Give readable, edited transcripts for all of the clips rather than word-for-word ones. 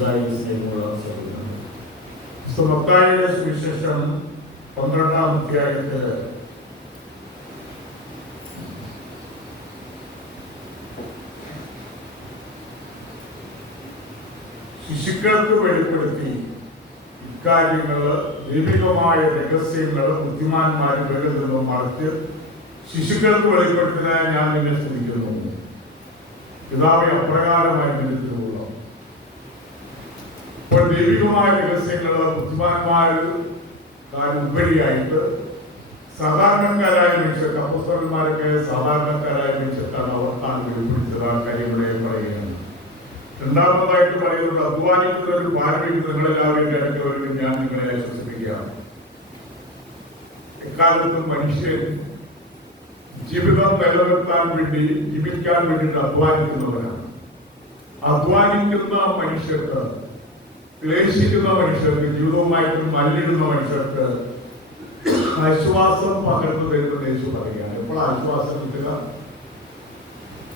ഈശോയിൽ സ്നേഹമുള്ള സഹോദരൻ, മത്തായിയുടെ സുവിശേഷം 12-ാം അധ്യായത്തിൽ ശിശുക്കൾക്ക് വെളിപ്പെടുത്തി ഇക്കാര്യങ്ങൾ ദൈവികമായ രഹസ്യങ്ങൾ ബുദ്ധിമാന്മാരുടെ നിന്നും മറച്ച് ശിശുക്കൾക്ക് വെളിപ്പെടുത്തുന്നതിനായി ഞാൻ നിന്നെ ശ്രമിക്കുന്നു. പിതാവെ അപ്രകാരമായി നിന്നിട്ടുള്ള ഇപ്പോൾ ദൈവികമായ രഹസ്യങ്ങൾ ബുദ്ധിമാന്മാരുപരിയായിട്ട് സാധാരണക്കാരായ മനുഷ്യർക്ക്, അപ്പോസ്തലന്മാരൊക്കെ സാധാരണക്കാരായ മനുഷ്യർക്കാണ് അവർക്കാണ് വെളിപ്പെടുത്തുക കാര്യങ്ങളെ പറയുന്നത്. രണ്ടാമതായിട്ട് പറയുന്നത് അധ്വാനിക്കുന്ന ഒരു ഭാരതീയ നിങ്ങളെല്ലാവരും ഇടയ്ക്ക് ഞാൻ നിങ്ങളെ ആശ്വസിപ്പിക്കുകയാണ്. എക്കാലത്തും മനുഷ്യൻ ജീവിതം നിലനിർത്താൻ വേണ്ടി, ജീവിക്കാൻ വേണ്ടിയിട്ട് അധ്വാനിക്കുന്നവരാണ്. അധ്വാനിക്കുന്ന മനുഷ്യർക്ക്, ക്ലേശിക്കുന്ന മനുഷ്യർക്ക്, ജീവിതവുമായിട്ട് മല്ലിടുന്ന മനുഷ്യർക്ക് ആശ്വാസം പകർന്നു തരുന്ന യേശു പറയുകയാണ്. എപ്പോൾ ആശ്വാസം കിട്ടുക?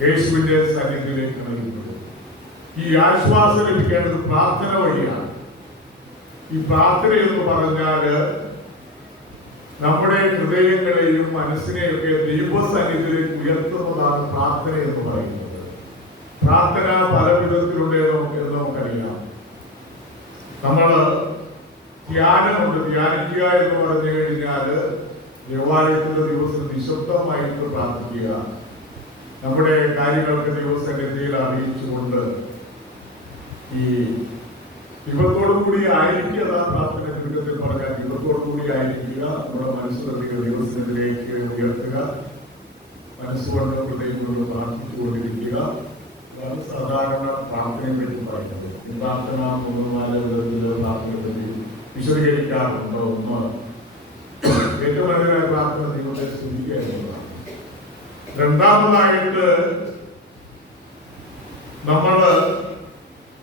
യേശുവിന്റെ സന്നിധിയിലേക്ക് നൽകുന്നത്. ഈ ആശ്വാസം ലഭിക്കേണ്ടത് പ്രാർത്ഥന വഴിയാണ്. ഈ പ്രാർത്ഥന എന്ന് പറഞ്ഞാല് നമ്മുടെ ഹൃദയങ്ങളെയും മനസ്സിനെയൊക്കെ ദൈവസന്നിധിയിലേക്ക് ഉയർത്തുന്നതാണ് പ്രാർത്ഥന എന്ന് പറയുന്നത്. പ്രാർത്ഥന പല വിധത്തിലുണ്ട് നമുക്കറിയാം. നമ്മള് ധ്യാനമുണ്ട്. ധ്യാനിക്കുക എന്ന് പറഞ്ഞു കഴിഞ്ഞാല് ദേവാലയത്തിലെ ദിവസം നിശബ്ദമായിട്ട് പ്രാർത്ഥിക്കുക, നമ്മുടെ കാര്യങ്ങൾക്ക് ദൈവസന്നിധിയിൽ അറിയിച്ചുകൊണ്ട് ഈ ദൈവത്തോടുകൂടി ആയിരിക്കുക. പ്രാർത്ഥന ചുരുക്കത്തിൽ പറഞ്ഞാൽ ദൈവത്തോടുകൂടി ആയിരിക്കുക, നമ്മുടെ മനസ്സുകളിലേക്ക് ദൈവസന്നിധിയിലേക്ക് ഉയർത്തുക, മനസ്സുകൊണ്ട് ഹൃദയം കൊണ്ട് പ്രാർത്ഥിച്ചുകൊണ്ടിരിക്കുക. അതാണ് സാധാരണ പ്രാർത്ഥനയെ പറ്റി പറയുന്നത്. ഈ പ്രാർത്ഥന 3-4 വിധത്തിൽ പ്രാർത്ഥനയെ പറ്റി വിശദീകരിക്കാറുണ്ട്. ഒന്ന്, ഏറ്റവും നല്ലതായ പ്രാർത്ഥന ദൈവത്തെ സ്തുതിക്കുക എന്നുള്ളതാണ്. രണ്ടാമതായിട്ട് നമ്മള്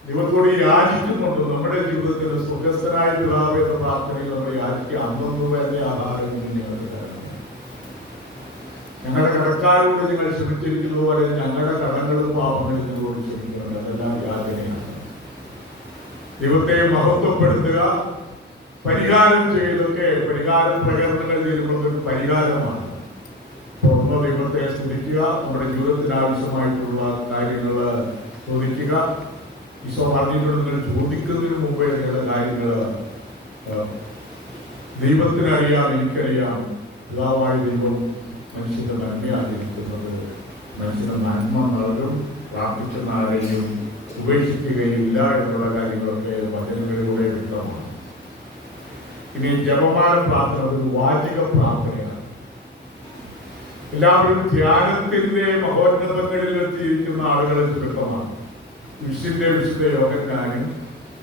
ദൈവത്തോട് യാചിക്കുന്നുണ്ട്. നമ്മുടെ ജീവിതത്തിൽ സ്വർഗസ്ഥനായ പിതാവേ എന്ന പ്രാർത്ഥനയിൽ നമ്മൾ യാചിക്കുക. അന്നൊന്നും തന്നെ ആഹാരം ഞങ്ങളുടെ കടക്കാരോട് നിങ്ങൾ ക്ഷമിച്ചിരിക്കുന്നത് പോലെ ഞങ്ങളുടെ കടങ്ങളും പാപങ്ങളും ഞങ്ങളോട് ക്ഷമിക്കുന്നത്. അതെല്ലാം യാചനയാണ്. ദൈവത്തെ മഹത്വപ്പെടുത്തുക, പരിഹാരം ചെയ്തൊക്കെ പരിഹാരം പ്രകടനങ്ങൾ ചെയ്യുന്നത് ഒരു പരിഹാരമാണ്. ഒന്ന്, ദൈവത്തെ സ്തുതിക്കുക, നമ്മുടെ ജീവിതത്തിന് ആവശ്യമായിട്ടുള്ള കാര്യങ്ങൾ ചോദിക്കുക. ഈശോ പറഞ്ഞിട്ടുണ്ടെങ്കിൽ ചോദിക്കുന്നതിന് മുമ്പേ ചില കാര്യങ്ങൾ ദൈവത്തിനറിയാം, എനിക്കറിയാം. പിതാവായ ദൈവം മനുഷ്യന്റെ നന്മ ആചരിക്കുന്നത്, മനുഷ്യന്റെ നന്മ നൽകും, പ്രാർത്ഥിക്കുന്ന ആരെയും ഉപേക്ഷിക്കുകയില്ല എന്നുള്ള കാര്യങ്ങളൊക്കെ വചനങ്ങളിലൂടെ വ്യക്തമാണ്. ഇനി ജപമാല പ്രാർത്ഥന ഒരു വാചിക പ്രാർത്ഥനയാണ്. എല്ലാവരും ധ്യാനത്തിന്റെ മഹോന്നതങ്ങളിൽ എത്തിയിരിക്കുന്ന ആളുകളെ ചുരുക്കമാണ്. വിശുദ്ധ യോഹന്നാനും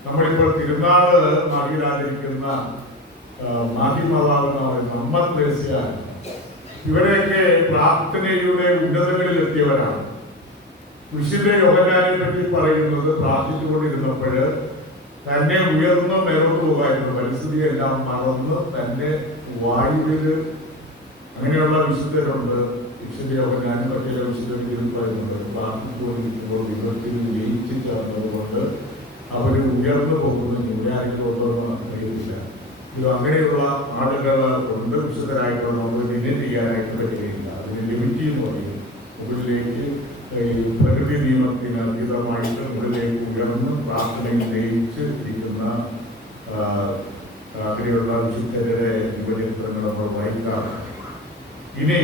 നമ്മളിപ്പോൾ തിരുനാള് മാഹിയിലായിരിക്കുന്ന മാഹിമാതാവ് അമ്മ ത്രേസ്യ, ഇവരെയൊക്കെ പ്രാർത്ഥനയുടെ ഉന്നതങ്ങളിൽ എത്തിയവരാണ്. വിശുദ്ധ യോഹന്നാനെ പറ്റി പറയുന്നത് പ്രാർത്ഥിച്ചുകൊണ്ടിരുന്നപ്പോൾ തന്നെ ഉയർന്ന മേലോട്ട് പോകായിരുന്നു. പരിസ്ഥിതിയെല്ലാം മറന്ന് തന്നെ വായുവില്, അങ്ങനെയുള്ള വിശുദ്ധരുണ്ട്. വിശുദ്ധ യോഹന്നാനും മറ്റേ വിശുദ്ധ പറയുന്നത് പ്രാർത്ഥിച്ചുകൊണ്ടിരിക്കുമ്പോൾ ദൈവത്തിൽ ജയിച്ചു ചേർന്നതുകൊണ്ട് അവർ ഉയർന്നു പോകുന്ന ന്യൂനാരിക്കുള്ളതെന്ന് അറിയില്ല. ഇത് അങ്ങനെയുള്ള ആളുകൾ കൊണ്ട് വിശുദ്ധരായിട്ടുള്ള നമുക്ക് ലിമിറ്റ് ചെയ്യാനായിട്ട് കഴിയില്ല. അതിന് ലിമിറ്റ് എന്ന് പറയും. മുകളിലേക്ക് പ്രകൃതി നിയമത്തിന് അതീതമായിട്ട് മുകളിലേക്ക് ഉയർന്ന് പ്രാർത്ഥനയിൽ ജയിച്ച് ഇരിക്കുന്ന അങ്ങനെയുള്ള വിശുദ്ധരുടെ ജീവചരിത്രങ്ങൾ നമ്മൾ വായിക്കാറ്. ഇനി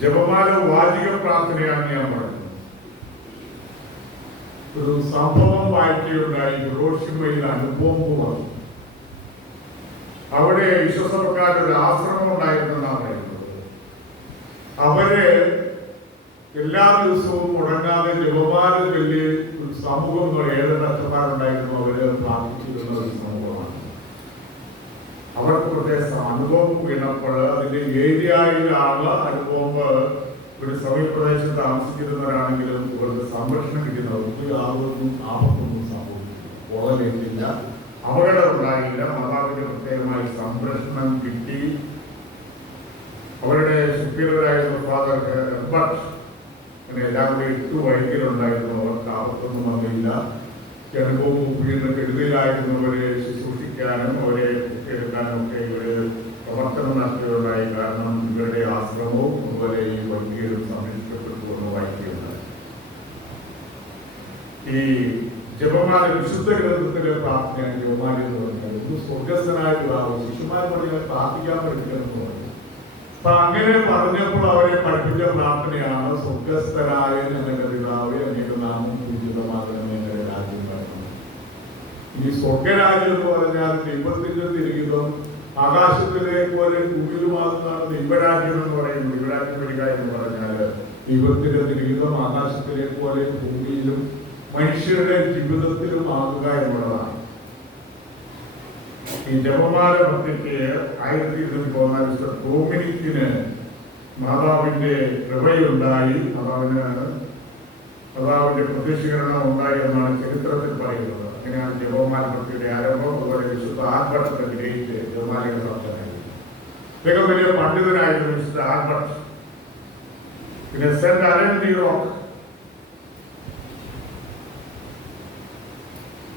ജപമാല വാചിക പ്രാർത്ഥനയാണ് ഞാൻ പറഞ്ഞത്. ഒരു സംഭവം വായിക്കുകയുണ്ടായി. ഹിരോഷിമയിൽ അനുഭവം. അവിടെ വിശ്വസഭക്കാരുടെ ഒരു ആശ്രമം ഉണ്ടായിരുന്നെന്നാണ് പറയുന്നത്. അവര് എല്ലാ ദിവസവും മുടങ്ങാതെ ജപമാല ചൊല്ലി ഒരു സമൂഹം 7 ലക്ഷക്കാരുണ്ടായിരുന്നു. അവര് പ്രാർത്ഥിച്ചിരുന്ന ഒരു സമൂഹമാണ്. അവർക്ക് പ്രത്യേക അനുഭവം വീണപ്പോൾ അതിന്റെ ഏരിയയിലാണ് അനുഭവം. ഒരു സമീപപ്രദേശത്ത് താമസിക്കുന്നവരാണെങ്കിലും ഇവർക്ക് സംരക്ഷണം കിട്ടുന്നത് ആപത്തൊന്നും സംഭവിച്ചില്ല, അപകടം ഉണ്ടായില്ല. മാതാവിന്റെ പ്രത്യേകമായി സംരക്ഷണം കിട്ടി. അവരുടെ സുപ്പീരിയറായിരുന്ന ഫാദർ ഹെർബർട്ട്, അങ്ങനെ എല്ലാം കൂടി 8 വൈദ്യരുണ്ടായിരുന്നു. അവർക്ക് അതൊന്നും വന്നില്ല. ജനകവും ഉപ്പിന്ന് കെടുതിയിലായിരുന്നവരെ ശുശ്രൂഷിക്കാനും അവരെ എടുക്കാനും ഒക്കെ ഇവര് പ്രവർത്തനം നടത്തുകയുണ്ടായി. കാരണം ഇവരുടെ ആശ്രമവും അതുപോലെ ഈ വൈദ്യരും സംരക്ഷിക്കപ്പെട്ടു എന്ന് വായിക്കുകയുണ്ടായി. ഈ ജപമാല വിശുദ്ധ ഗ്രന്ഥത്തിലെ പ്രാർത്ഥനയാണ് ജപമാല എന്ന് പറഞ്ഞാൽ. ഒന്ന് സ്വർഗസ്ഥനായിട്ടുള്ള ശിശുമാർ പറഞ്ഞാൽ പ്രാർത്ഥിക്കാൻ പഠിക്കണമെന്ന് പറഞ്ഞു. അപ്പൊ അങ്ങനെ പറഞ്ഞപ്പോൾ അവരെ പഠിപ്പിച്ച പ്രാർത്ഥനയാണ് സ്വർഗസ്ഥനായ ഞങ്ങളുടെ പിതാവേ അങ്ങയുടെ നാമം പൂജിതമാകണമേ ഞങ്ങളുടെ രാജ്യം വരണം. ഈ സ്വർഗരാജ്യം എന്ന് പറഞ്ഞാൽ ദൈവത്തിന്റെ തിരികിതം ആകാശത്തിലെ പോലെ ഭൂമിയിലുമാകുന്നതാണ് ദൈവരാജ്യം എന്ന് പറയുന്നത്. ദൈവരാജ്യം വരിക എന്ന് പറഞ്ഞാൽ ദൈവത്തിന്റെ തിരികിതം ആകാശത്തിലെ പോലെ ഭൂമിയിലും മനുഷ്യരുടെ ജീവിതത്തിലും ആകുക എന്നുള്ളതാണ്. ഈ ജപമാല ഭക്തിക്ക് 1914 ഡൊമിനിക്കിന് മാതാവിന്റെ കൃപയുണ്ടായി, മാതാവിന്റെ പ്രത്യക്ഷീകരണം ഉണ്ടായി എന്നാണ് ചരിത്രത്തിൽ പറയുന്നത്. അങ്ങനെയാണ് ജപമാല ഭക്തിയുടെ ആരംഭം. അതുപോലെ വിശുദ്ധ ആൽബർട്ട് ഗ്രേറ്റ് ജപമാലയുടെ ഭക്തനായി. അദ്ദേഹം വലിയ പണ്ഡിതനായിരുന്നു വിശുദ്ധ ആൽബർട്ട്. പിന്നെ Saint Alan de Rock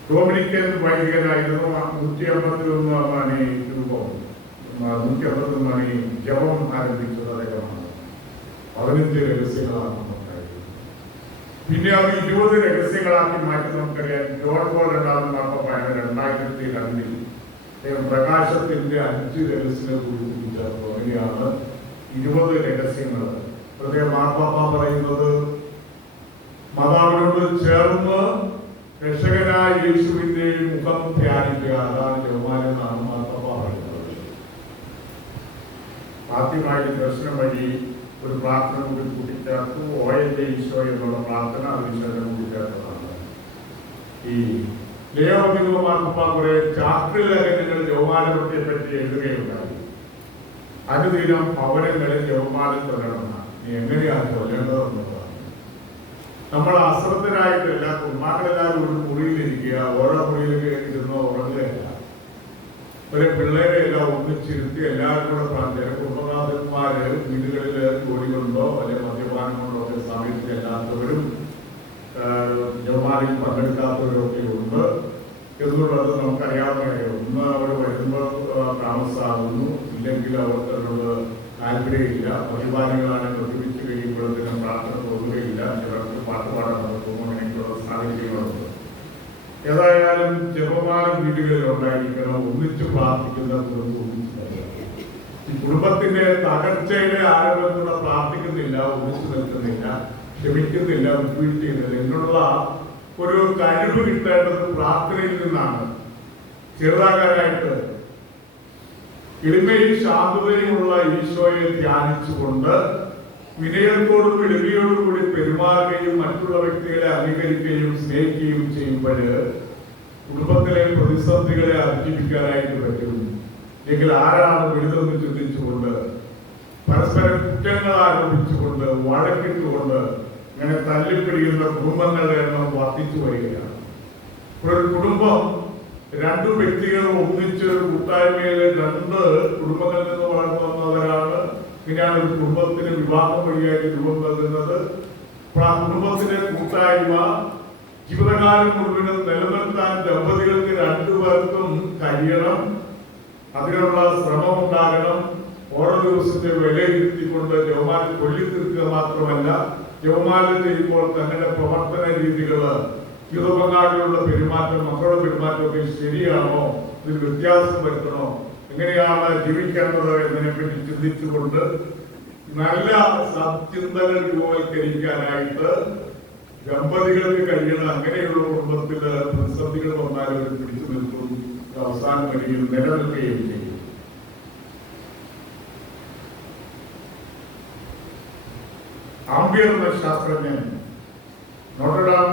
Dominican വൈദികനായിരുന്നു. 151 മണി രൂപം 150 മണി ജപം ആരംഭിച്ചത് അദ്ദേഹമാണ്. 15 രഹസ്യങ്ങളാണ് നമുക്കായിരുന്നു. പിന്നെ അത് 20 രഹസ്യങ്ങളാക്കി മാറ്റി. നമുക്കറിയാം ജോൺ പോൾ രണ്ടാമത് മാർപ്പാപ്പയാണ് 2002 അദ്ദേഹം പ്രകാശത്തിന്റെ 5 രഹസ്യങ്ങൾ കൂടി ചേർത്തു. അങ്ങനെയാണ് 20 രഹസ്യങ്ങൾ. അദ്ദേഹം മാർപ്പാപ്പ പറയുന്നത് മാതാവിനോട് ചേർന്ന് രക്ഷകനായ യേശുവിന്റെ മുഖം ധ്യാനിക്കുക. അതാണ് ജപമാല എന്നാണ് മാർപ്പാപ്പ പറയുന്നത്. ആദ്യമായി ദർശനം വഴി ഒരു പ്രാർത്ഥന കൂടി കൂട്ടിച്ചേർത്തു. ഓയന്റെ ഈശോ എന്നുള്ള പ്രാർത്ഥന അതിശയം കൂട്ടിച്ചേർത്തതാണ്. ഈ ലേവ മാർപ്പാപ്പ കുറെ ചാക്രിലേഖനങ്ങൾ ജപമാലത്തെ പറ്റി എഴുതുകയുണ്ടായി. അനുദിനം ഭവനങ്ങളിൽ ജപമാല ചൊല്ലണമെന്നാണ്. നീ എങ്ങനെയാണ് ചൊല്ലേണ്ടതെന്നുള്ളതാണ്. നമ്മൾ അശ്രദ്ധരായിട്ടല്ല, കുടുംബാക്കളെല്ലാവരും ഒരു മുറിയിലിരിക്കുക, ഓരോ മുറിയിലേക്ക് ഇരുന്നോ ഉറങ്ങുകയല്ല. ഒരു പിള്ളേരെ എല്ലാം ഒന്നിച്ചിരുത്തി എല്ലാവരും കൂടെ ചില കുടുംബനാഥന്മാര് വീടുകളിൽ ജോലികളുണ്ടോ അല്ലെങ്കിൽ മദ്യപാനം കൊണ്ടോ ഒക്കെ സമയത്ത് എല്ലാത്തവരും ജപമാലയിൽ പങ്കെടുക്കാത്തവരും ഒക്കെ ഉണ്ട് എന്നുള്ളത് നമുക്കറിയാവുന്ന കാര്യം. ഒന്ന് അവർ വരുമ്പോൾ താമസമാകുന്നു, ഇല്ലെങ്കിൽ അവർക്ക് അതിനോട് താല്പര്യമില്ല. മദ്യപാനികളാണ് പ്രതിപിച്ച് കഴിയുമ്പോഴത്തേനും പ്രാർത്ഥന തോന്നുകയില്ല. ചിലർക്ക് പാട്ടുപാടാൻ തോന്നുന്നു. അങ്ങനെയൊക്കെയുള്ള സാഹചര്യങ്ങളുണ്ട്. ഏതായാലും ജപമാല വീടുകളിൽ ഉണ്ടായിരിക്കണം. ഒന്നിച്ച് പ്രാർത്ഥിക്കുന്ന ഈ കുടുംബത്തിന്റെ തകർച്ചയുടെ ആരംഭത്തിലൂടെ പ്രാർത്ഥിക്കുന്നില്ല, ഒന്നിച്ചു നിൽക്കുന്നില്ല, ക്ഷമിക്കുന്നില്ല, വിട്ടുവീഴ്ചയില്ല എന്നുള്ള ഒരു കഴിവ് കിട്ടേണ്ടത് പ്രാർത്ഥനയിൽ നിന്നാണ്. ചെറുതാകാനായിട്ട് എളിമയും ശാന്തതയുമുള്ള ഈശോയെ ധ്യാനിച്ചുകൊണ്ട് വിനയത്തോടും എളിമയോടും കൂടി പെരുമാറുകയും മറ്റുള്ള വ്യക്തികളെ അംഗീകരിക്കുകയും സ്നേഹിക്കുകയും ചെയ്യുമ്പോൾ കുടുംബത്തിലെ പ്രതിസന്ധികളെ അതിജീവിക്കാനായിട്ട് പറ്റും. എങ്കിൽ ആരാണ് വിടുതെന്ന് ചിന്തിച്ചുകൊണ്ട് പരസ്പരം കുറ്റങ്ങൾ ആരോപിച്ചുകൊണ്ട് വഴക്കിട്ടുകൊണ്ട് ഇങ്ങനെ തല്ലിപ്പിടിക്കുന്ന കുടുംബങ്ങളുടെ എണ്ണം വർദ്ധിച്ചു വരികയാണ്. ഒരു കുടുംബം 2 വ്യക്തികൾ ഒന്നിച്ച് കൂട്ടായ്മയിൽ 2 കുടുംബങ്ങളിൽ നിന്ന് വളർന്നു വന്നവരാണ്. പിന്നെയാണ് ഒരു കുടുംബത്തിന് വിവാഹം വഴിയായിട്ട് രൂപം നൽകുന്നത്. ആ കുടുംബത്തിന്റെ കൂട്ടായ്മ ജീവിതകാലം മുഴുവനും നിലനിർത്താൻ ദമ്പതികൾക്ക് 2 പേർക്കും കഴിയണം. അതിനുള്ള ശ്രമം ഉണ്ടാകണം. ഓരോ ദിവസത്തെ വിലയിരുത്തിക്കൊണ്ട് ജപമാല കൊല്ലി തീർക്കുക മാത്രമല്ല, ജപമാല ചെയ്യുമ്പോൾ തങ്ങളുടെ പ്രവർത്തന രീതികള്, ജീവിതപങ്കാളികളുടെ പെരുമാറ്റം, മക്കളുടെ പെരുമാറ്റമൊക്കെ ശരിയാണോ, ഇതിൽ വ്യത്യാസം വരുത്തണോ, എങ്ങനെയാണ് ജീവിക്കേണ്ടത് എന്നതിനെപ്പറ്റി ചിന്തിച്ചുകൊണ്ട് നല്ല സത്ചിന്തകൾ രൂപവൽക്കരിക്കാനായിട്ട് ദമ്പതികൾക്ക് കഴിയണം. അങ്ങനെയുള്ള കുടുംബത്തില് പ്രതിസന്ധികൾ വന്നാലും അവർ പിടിച്ചു നിൽക്കും, അവസാനം വരികയും നിലനിൽക്കുകയും ചെയ്യും. ആംബിയർ എന്ന ശാസ്ത്രജ്ഞൻ നോട്ടർഡാം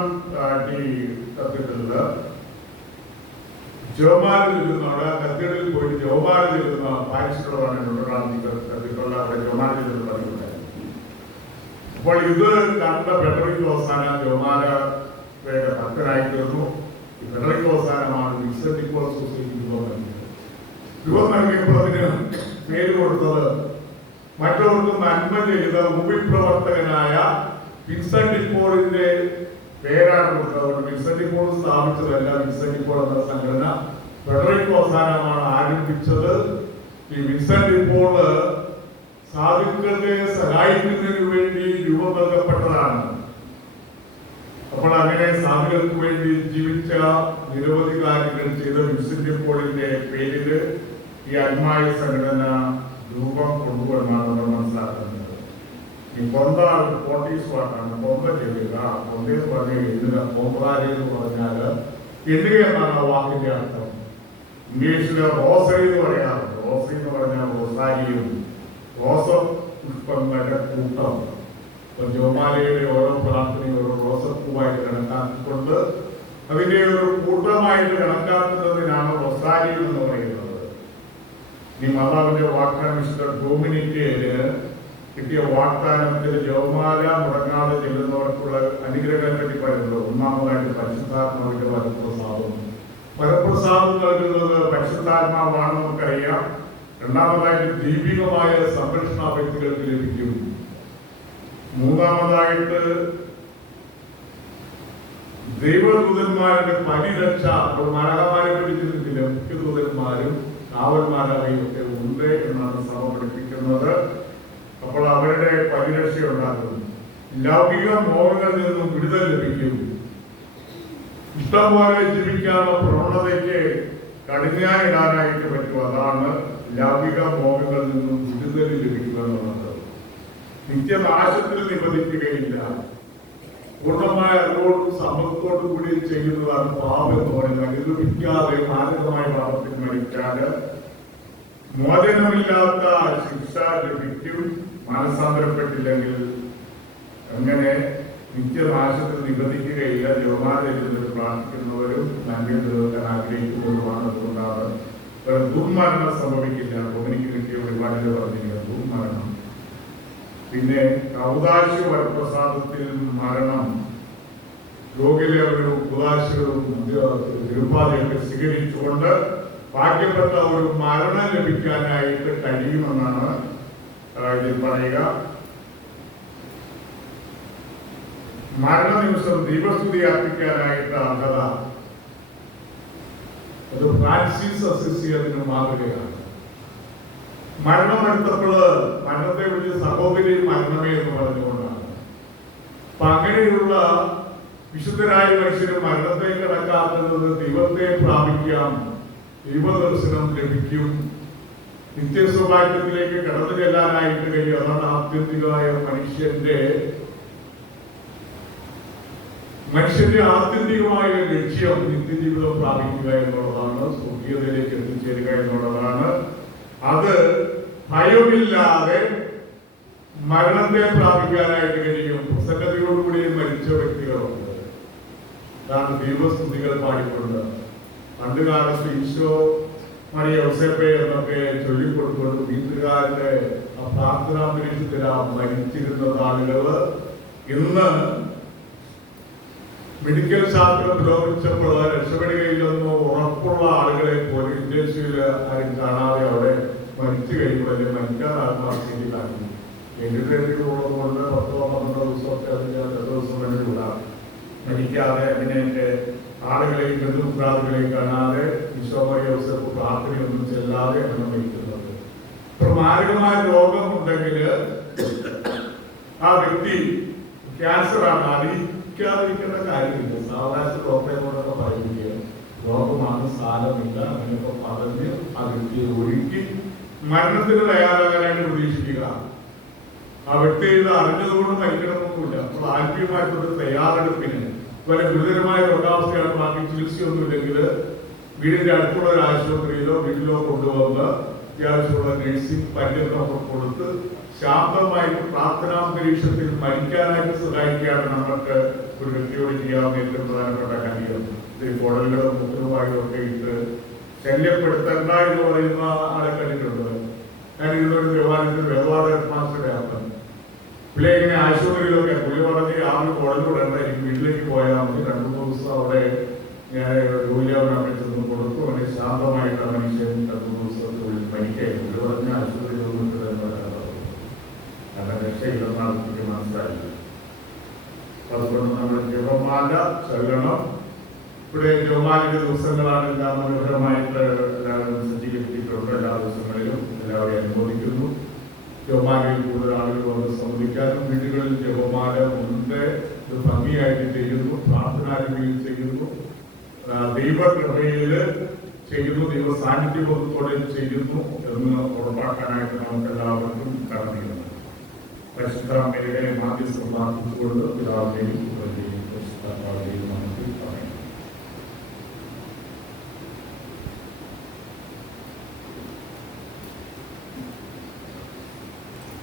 കത്തീഡ്രലില് ജപമാലയിൽ ഇരുന്നവിടെ കത്തീഡ്രലിൽ പോയിട്ട് ജപമാലയിൽ ഇരുന്ന പാരിഷുകളാണ് നോട്ടർഡാം കത്തീഡ്രലിൽ അവിടെ ജപമാലയിൽ ഇരുന്ന് പറയുന്നത്. അപ്പോൾ ഇത് കണ്ട ഫെഡറിക്കോസാന ജപമാലയുടെ ഭക്തനായി തീർന്നു. ഈ ഫെഡറിക്കോസാനമാണ് വിൻസെന്റ് നിക്കോൾ സൊസൈറ്റി രൂപം നൽകിയപ്പോൾ അതിന് പേര് കൊടുത്തത് മറ്റവർക്ക് നന്മ ചെയ്ത ഉപരിപ്രവർത്തകനായ വിൻസെന്റ് നിക്കോളിന്റെ പേരാണ് കൊടുത്തത്. വിൻസെന്റ് പോൾ സ്ഥാപിച്ചതല്ല. വിൻസെന്റ് പോൾ എന്ന സംഘടന ഫെഡറിക് അവസാനമാണ് ആരംഭിച്ചത്. ഈ വിൻസെന്റ് പോൾ സാധുക്കളെ സഹായിക്കുന്നതിന് വേണ്ടി രൂപം നൽകപ്പെട്ടതാണ്. അപ്പോൾ അങ്ങനെ സാധുക്കൾക്ക് വേണ്ടി ജീവിച്ച നിരവധി കാര്യങ്ങൾ ചെയ്ത വിൻസെന്റ് പോളിന്റെ പേരിൽ ഈ അൽമായ സംഘടന രൂപം കൊണ്ടുവന്നാണ് നമ്മൾ മനസ്സിലാക്കുന്നത്. ഈ പൊന്ത ഫോർട്ടീസ് വാക്കാണ്. പൊന്ത ചെയ്യുക. പൊന്തയെന്ന് പറഞ്ഞ എണ്ണുക. പൊമ്പാരി എന്ന് പറഞ്ഞാൽ എണ്ണുക എന്നാണ് ആ വാക്കിന്റെ അർത്ഥം. ഇംഗ്ലീഷില് റോസറി എന്ന് പറയാറുണ്ട്. റോസറി എന്ന് പറഞ്ഞാൽ റോസാരിയും റോസ പുഷ്പങ്ങളുടെ കൂട്ടം. ജോമാലയുടെ ഓരോ പ്രാർത്ഥനയും ഓരോ റോസപ്പൂവായിട്ട് കണക്കാക്കിക്കൊണ്ട് അതിന്റെ ഒരു കൂട്ടമായിട്ട് കണക്കാക്കുന്നതിനാണ് റൊസാരിയം എന്ന് പറയുന്നത്. ഈ മാതാവിന്റെ വാഗ്ദാനം മിസ്റ്റർ ഡൊമിനിക്കയില് കിട്ടിയ വാഗ്ദാനത്തിൽ ജോമാല മുടങ്ങാതെ ചെല്ലുന്നവർക്കുള്ള അനുഗ്രഹത്തെ പറ്റി പറയുന്നത്. ഒന്നാമതായിട്ട് പരിശുദ്ധാത്മാവിന്റെ വരപ്രസാദം. വരപ്രസാദം നൽകുന്നത് പരിശുദ്ധാത്മാവാണെന്ന് നമുക്കറിയാം. രണ്ടാമതായിട്ട് ദൈവികമായ സംരക്ഷണ വ്യക്തികൾക്ക് ലഭിക്കും. മൂന്നാമതായിട്ട് ദൈവദൂതന്മാരുടെ പരിരക്ഷ. മലകമാരെ പിടിച്ചിരുന്നില്ല. മുഖ്യദൂതന്മാരും കാവൽമാരൊക്കെ ഉണ്ട് എന്നാണ് സഭ പഠിപ്പിക്കുന്നത്. അപ്പോൾ അവരുടെ പരിരക്ഷ ഉണ്ടാകും. ലൗകിക മോഹങ്ങളിൽ നിന്നും വിടുതൽ ലഭിക്കും. ഇഷ്ടംപോലെ ജീവിക്കാനുള്ള പ്രവണതയ്ക്ക് കടിഞ്ഞാനിടാനായിട്ട് പറ്റും. അതാണ് ലൗകിക മോഹങ്ങളിൽ നിന്നും വിടുതൽ ലഭിക്കുക എന്നുള്ളത്. നിത്യനാശത്തിൽ നിബന്ധിക്കുകയില്ല. പൂർണ്ണമായ അറിവോടും സമ്പത്തോടും കൂടി ചെയ്യുന്നതാണ് പാപം എന്ന് പറയുന്നത്. നിരൂപിക്കാതെ മാരകമായ പാപത്തിൽ മരിച്ചാല് മോചനമില്ലാത്ത ശിക്ഷ ലഭിക്കും. മനസ്സാന്തരപ്പെട്ടില്ലെങ്കിൽ അങ്ങനെ നിത്യനാശത്തിൽ നിബന്ധിക്കുകയില്ല. ജോമാലയിൽ പ്രാർത്ഥിക്കുന്നവരും നന്മ തീർക്കാൻ ആഗ്രഹിക്കുന്നവരുമാണ്. അതുകൊണ്ടാണ് ദുർമരണം സംഭവിക്കില്ല. ഭൂമിക്ക് കിട്ടിയ ഒരുപാട് പറഞ്ഞിരിക്കുന്നത് ദുർമരണം. പിന്നെ ഔദാശ്യ വരപ്രസാദത്തിൽ മരണം. രോഗിലെ ഒരു ഉപദാശവും നിരുപാധിയൊക്കെ സ്വീകരിച്ചുകൊണ്ട് ഭാഗ്യപ്പെട്ട ഒരു മരണം ലഭിക്കാനായിട്ട് കഴിയുമെന്നാണ് ഇതിൽ പറയുക. മരണനിമിഷം ദൈവസ്തുതി അർപ്പിക്കാനായിട്ട് അർഹത. അത് ഫ്രാൻസിസ് അസിസി അതിന് മാതൃകയാണ്. മരണമെടുത്തപ്പോൾ മരണത്തെ വിളിച്ച് സഹോദരി മരണമേ എന്ന് പറഞ്ഞുകൊണ്ടാണ്. അപ്പൊ അങ്ങനെയുള്ള വിശുദ്ധരായ മനുഷ്യര് മരണത്തെ കണക്കാക്കുന്നത് ദൈവത്തെ പ്രാപിക്കാം, ദൈവദർശനം ലഭിക്കും, നിത്യസ്വഭാവത്തിലേക്ക് കടന്നു ചെല്ലാനായിട്ട് കഴിയും. അതാണ് ആത്യന്തികമായ മനുഷ്യന്റെ ആത്യന്തികമായ ലക്ഷ്യം. നിത്യജീവിതം പ്രാപിക്കുക എന്നുള്ളതാണ്, സ്വർഗീയതയിലേക്ക് എത്തിച്ചേരുക എന്നുള്ളതാണ്. അത് ഭയമില്ലാതെ മരണത്തെ പ്രാപിക്കാനായിട്ട് കഴിയും. പ്രസന്നതയോടുകൂടി മരിച്ച വ്യക്തികളുണ്ട്. അതാണ് ദൈവസ്തുതികൾ പാടിക്കൊണ്ട് പണ്ട് കാലത്ത് ഈശോ മറിയ ഔസേപ്പെ എന്നൊക്കെ ചൊല്ലിക്കൊടുക്കൊണ്ട് വീട്ടുകാരുടെ ആ പ്രാർത്ഥനാന്തരീക്ഷത്തിലാ മരിച്ചിരുന്ന ആളുകള് ഇന്ന് മെഡിക്കൽ ശാസ്ത്രം പുരോഗമിച്ചപ്പോൾ രക്ഷപ്പെടുകയില്ലെന്നോ ഉറപ്പുള്ള ആളുകളെ പോലും ഇന്ത്യയിൽ ആരും കാണാതെ അവിടെ മരിച്ചു കഴിയുമ്പോൾ മരിക്കാൻ ആത്മാർത്ഥിക്ക് കാണിക്കും. എഴുതുള്ളത് കൊണ്ട് 10-12 ദിവസമൊക്കെ അതിന് 2 ദിവസം വേണ്ടിയുള്ള മരിക്കാതെ അങ്ങനെയൊക്കെ ആളുകളെയും ബന്ധുക്രാളുകളെയും കാണാതെ ഈശോമറിയ ഔസേപ്പ് പ്രാർത്ഥനയൊന്നും ചെല്ലാതെ ആണ് മരിക്കുന്നത്. ഇപ്പൊ മാരകമായ രോഗമുണ്ടെങ്കിൽ ആ വ്യക്തി ക്യാൻസറാണ് അറിയിക്കാതിരിക്കേണ്ട കാര്യമില്ല. സാവകാശ ഡോക്ടറെ കൊണ്ടൊക്കെ പറയുക രോഗമാണ്, സാരമില്ല, അങ്ങനെയൊക്കെ പറഞ്ഞ് ആ വ്യക്തിയെ ഒഴുക്കി മരണത്തിന് തയ്യാറാകാനായിട്ട് പ്രതീക്ഷിക്കുക. ആ വ്യക്തി ഇത് അറിഞ്ഞതുകൊണ്ട് മരിക്കണമെന്നൊന്നുമില്ല. അപ്പോൾ ആത്മീയമായിട്ടൊരു തയ്യാറെടുപ്പിന് വല്ല ഗുരുതരമായ രോഗാവസ്ഥയാണ്, ബാക്കി ചികിത്സയൊന്നുമില്ലെങ്കിൽ വീടിന്റെ അടുത്തുള്ള ഒരു ആശുപത്രിയിലോ വീട്ടിലോ കൊണ്ടുവന്ന് അത്യാവശ്യമുള്ള നഴ്സിംഗ് പരിചരണമൊക്കെ കൊടുത്ത് ശാന്തമായിട്ട് പ്രാർത്ഥനാന്തരീക്ഷത്തിൽ മരിക്കാനായിട്ട് സഹായിക്കുകയാണ് നമുക്ക് ഒരു വ്യക്തിയോട് ചെയ്യാവുന്ന ഏറ്റവും പ്രധാനപ്പെട്ട കാര്യം. ഈ കുടലുകളും മുഖ്യമായും ഒക്കെ ഇട്ട് ശല്യപ്പെടുത്തേണ്ട എന്ന് പറയുന്ന ആളെ കണ്ടിട്ടുണ്ട്. ഞാൻ ഇതൊരു ദേവാലയത്തിൽ വേദവാദ മാസ്റ്ററുടെ ആത്മ പുള്ളി ഇങ്ങനെ ആശുപത്രിയിലൊക്കെ പുള്ളി പറഞ്ഞ് ആദ്യം കുടലിലൂടെണ്ട എനിക്ക് വീട്ടിലേക്ക് പോയാൽ മതി. 2-3 ദിവസം അവിടെ ഞാൻ ജോലിയാവാൻ ചെന്ന് കൊടുത്തു. അങ്ങനെ ശാന്തമായിട്ട് മനുഷ്യൻ 2-3 ദിവസത്തിൽ മരിക്കായി പുള്ളി പറഞ്ഞ ആശുപത്രിയിൽ രക്ഷയില്ലെന്നാണ് എനിക്ക് മനസ്സിലായില്ല. അതുകൊണ്ട് നമ്മൾ ജപമാല ജപമാല ചൊല്ലണം. ഇവിടെ ജപമാലയുടെ ദിവസങ്ങളാണ് എല്ലാം മനോഹരമായിട്ട് എല്ലാവരും സജ്ജീകരിച്ചിട്ടുണ്ട്. എല്ലാ ദിവസങ്ങളിലും എല്ലാവരെയും അനുമോദിക്കുന്നു. ജപമാലയിൽ കൂടുതൽ ആളുകൾ വന്ന് സംബന്ധിക്കാനും വീടുകളിൽ ജപമാല ഉണ്ട് ഇത് ഭംഗിയായിട്ട് ചെയ്യുന്നു, പ്രാർത്ഥനാരംഭയിൽ ചെയ്യുന്നു, ദൈവകൃപയിൽ ചെയ്യുന്നു, ദൈവ സാന്നിധ്യബോധത്തോടെ ചെയ്യുന്നു എന്ന് ഉറപ്പാക്കാനായിട്ട് നമുക്ക് എല്ലാവർക്കും കടന്നിരുന്നു. പരിശുദ്ധ അമ്മയുടെ മാധ്യസ്ഥം പ്രാർത്ഥിച്ചുകൊണ്ട് പിതാവിനെയും